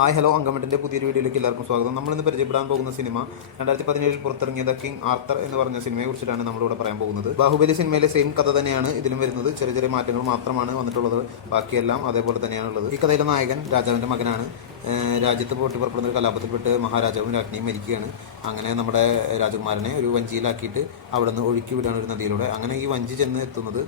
Hi hello അങ്കമറ്റിൻ്റെ പുതിയൊരു വീഡിയോയിലേക്ക് എല്ലാവർക്കും സ്വാഗതം. നമ്മളിന്ന് പരിചയപ്പെടാൻ പോകുന്ന സിനിമ 2017 പുറത്തിറങ്ങിയ ദ കിങ് ആർത്തർ എന്ന് പറഞ്ഞ സിനിമയെ കുറിച്ചിട്ടാണ് നമ്മളിവിടെ പറയാൻ പോകുന്നത്. ബാഹുബലി സിനിമയിലെ സെയിം കഥ തന്നെയാണ് ഇതിലും വരുന്നത്. ചെറിയ ചെറിയ മാറ്റങ്ങൾ മാത്രമാണ് വന്നിട്ടുള്ളത്. ബാക്കിയെല്ലാം അതേപോലെ തന്നെയാണുള്ളത്. ഈ കഥയിലെ നായകൻ രാജാവിൻ്റെ മകനാണ്. രാജ്യത്ത് പൊട്ടിപ്പുറപ്പെടുന്ന ഒരു കലാപത്തിൽപ്പെട്ട് മഹാരാജാവും രാജ്ഞിയും മരിക്കുകയാണ്. അങ്ങനെ നമ്മുടെ രാജകുമാരനെ ഒരു വഞ്ചിയിലാക്കിയിട്ട് അവിടെ നിന്ന് ഒഴുക്കി വിടുകയാണ് ഒരു നദിയിലൂടെ. അങ്ങനെ ഈ വഞ്ചി ചെന്ന് എത്തുന്നത്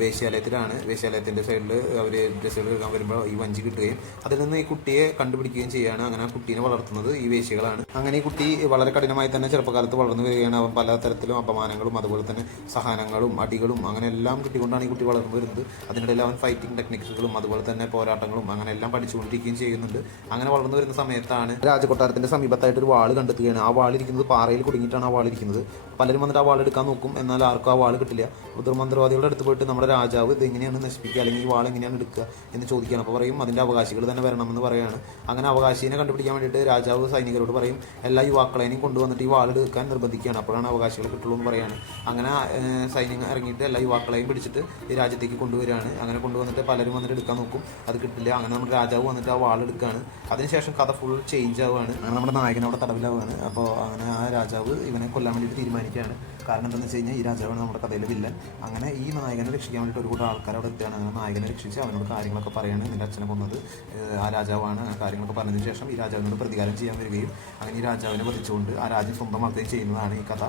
വേശ്യാലയത്തിലാണ്. വേശ്യാലയത്തിൻ്റെ സൈഡിൽ അവർ ഡ്രസ്സുകൾ കഴുകാൻ വരുമ്പോൾ ഈ വഞ്ചി കിട്ടുകയും അതിൽ നിന്ന് ഈ കുട്ടിയെ കണ്ടുപിടിക്കുകയും ചെയ്യുകയാണ്. അങ്ങനെ ആ കുട്ടീനെ വളർത്തുന്നത് ഈ വേശ്യകളാണ്. അങ്ങനെ ഈ കുട്ടി വളരെ കഠിനമായി തന്നെ ചെറുപ്പകാലത്ത് വളർന്നു വരികയാണ്. അവൻ പലതരത്തിലും അപമാനങ്ങളും അതുപോലെ തന്നെ സഹനങ്ങളും അടികളും അങ്ങനെ എല്ലാം കിട്ടിക്കൊണ്ടാണ് ഈ കുട്ടി വളർന്നു വരുന്നത്. അതിനിടയിൽ അവൻ ഫൈറ്റിംഗ് ടെക്നിക്സുകളും അതുപോലെ തന്നെ പോരാട്ടങ്ങളും അങ്ങനെ എല്ലാം പഠിച്ചുകൊണ്ടിരിക്കുകയും ചെയ്യുന്നുണ്ട്. അങ്ങനെ വളർന്നു വരുന്ന സമയത്താണ് രാജകൊട്ടാരത്തിന്റെ സമീപത്തായിട്ട് ഒരു വാൾ കണ്ടെത്തുകയാണ്. ആ വാളിരിക്കുന്നത് പാറയിൽ കുടുങ്ങിയിട്ടാണ് ആ വാളിരിക്കുന്നത്. പലരും വന്നിട്ട് ആ വാൾ എടുക്കാൻ നോക്കും, എന്നാൽ ആർക്കും ആ വാൾ കിട്ടില്ല. ദുർമന്ത്രവാദികളുടെ അടുത്ത് പോയിട്ട് നമ്മുടെ രാജാവ് ഇത് എങ്ങനെയാണ് നശിപ്പിക്കുക, അല്ലെങ്കിൽ ഈ വാൾ എങ്ങനെയാണ് എടുക്കുക എന്ന് ചോദിക്കുകയാണ്. അപ്പോൾ പറയും അതിൻ്റെ അവകാശികൾ തന്നെ വരണമെന്ന് പറയുകയാണ്. അങ്ങനെ അവകാശിനെ കണ്ടുപിടിക്കാൻ വേണ്ടിയിട്ട് രാജാവ് സൈനികരോട് പറയും എല്ലാ യുവാക്കളെയും കൊണ്ടുവന്നിട്ട് ഈ വാൾ എടുക്കാൻ നിർബന്ധിക്കുകയാണ്. അപ്പോഴാണ് അവകാശികൾ കിട്ടുള്ളൂ എന്ന് പറയുകയാണ്. അങ്ങനെ സൈന്യം ഇറങ്ങിയിട്ട് എല്ലാ യുവാക്കളെയും പിടിച്ചിട്ട് ഈ രാജ്യത്തേക്ക് കൊണ്ടുവരികയാണ്. അങ്ങനെ കൊണ്ടുവന്നിട്ട് പലരും വന്നിട്ട് എടുക്കാൻ നോക്കും, അത് കിട്ടില്ല. അങ്ങനെ നമ്മുടെ രാജാവ് വന്നിട്ട് ആ വാൾ എടുക്കുകയാണ്. അതിനുശേഷം കഥ ഫുൾ ചേഞ്ച് ആവുകയാണ്. അങ്ങനെ നമ്മുടെ നായകൻ അവിടെ തടവിലാവുകയാണ്. അപ്പോൾ അങ്ങനെ ആ രാജാവ് ഇവനെ കൊല്ലാൻ വേണ്ടിയിട്ട് തീരുമാനിക്കുകയാണ്. കാരണം എന്താണെന്ന് വെച്ച് കഴിഞ്ഞാൽ ഈ രാജാവാണ് നമ്മുടെ കഥയിലെ വില്ലൻ. അങ്ങനെ ഈ നായകനെ രക്ഷിക്കാൻ വേണ്ടിയിട്ട് ഒരുപാട് ആൾക്കാർ അവിടെ എത്തുകയാണ്. അങ്ങനെ നായകനെ രക്ഷിച്ച് അവനോട് കാര്യങ്ങളൊക്കെ പറയാണ്. നിൻ്റെ അച്ഛനെ കൊന്നത് ആ രാജാവാണ്. അങ്ങനെ കാര്യങ്ങളൊക്കെ പറഞ്ഞതിന് ശേഷം ഈ രാജാവിനോട് പ്രതികാരം ചെയ്യാൻ വരികയും അങ്ങനെ ഈ രാജാവിനെ വധിച്ചുകൊണ്ട് ആ രാജ്യം സ്വന്തമാക്കുകയും ചെയ്യുന്നതാണ് ഈ കഥ.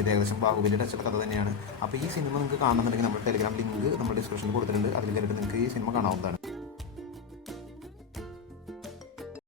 ഇത് ഏകദേശം ബാഹുബലിയുടെ അച്ഛൻ്റെ കഥ തന്നെയാണ്. അപ്പോൾ ഈ സിനിമ നിങ്ങൾക്ക് കാണുന്നുണ്ടെങ്കിൽ നമ്മുടെ ടെലിഗ്രാം ലിങ്ക് നമ്മുടെ ഡിസ്ക്രിപ്ഷനിൽ കൊടുത്തിട്ടുണ്ട്. അതിൽ കയറിയിട്ട് നിങ്ങൾക്ക് ഈ സിനിമ കാണാവുന്നതാണ്.